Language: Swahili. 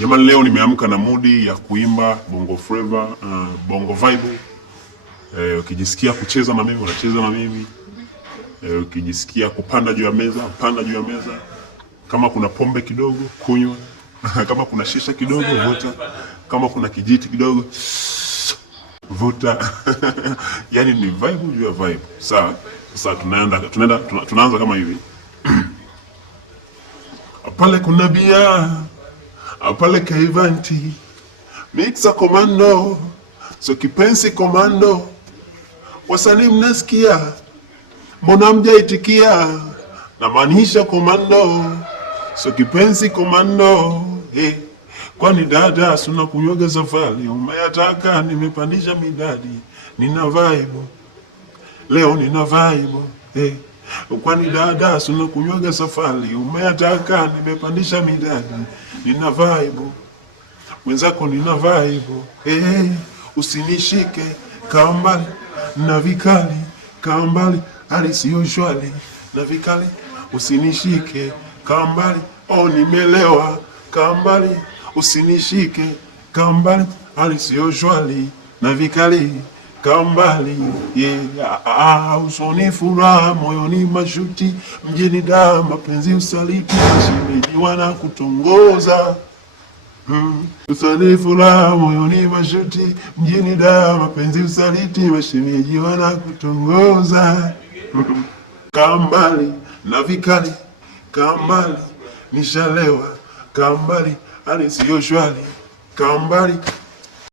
Jamani, leo nimeamka na mudi ya kuimba bongo flava, bongo vibe. Ukijisikia kucheza na mimi unacheza na mimi. Ukijisikia kupanda juu ya meza, panda juu ya meza. Kama kuna pombe kidogo, kunywa. Kama kuna shisha kidogo, vuta. Kama kuna kijiti kidogo, vuta. Yani ni vibe juu ya vibe. Sawa? Sasa tunaanza kama hivi. Pale kuna bia, pale kaivanti, mixa komando, so kipenzi komando, wasanii mnasikia, mbona mjaitikia, na maanisha komando, so kipenzi komando, kwani dada suna kunyoga safari, umeyataka nimepandisha midadi, nina vibe, leo nina vibe, kwani dada suna kunywaga safari, umeyataka nimepandisha midadi, nina vibe, mwenzako nina vibe, usinishike kambali na vikali, kambali hali sio shwali na vikali, usinishike kambali, nimelewa kambali, usinishike kambali hali sio shwali na vikali kambali, usoni furaha moyoni mashuti, mjini da mapenzi usaliti, mashemeji wana kutongoza. Usoni furaha moyoni mashuti, mjini da mapenzi usaliti, mashemeji wana kutongoza. Kambali na vikali, kambali nishalewa, kambali hali sio shwari, kambali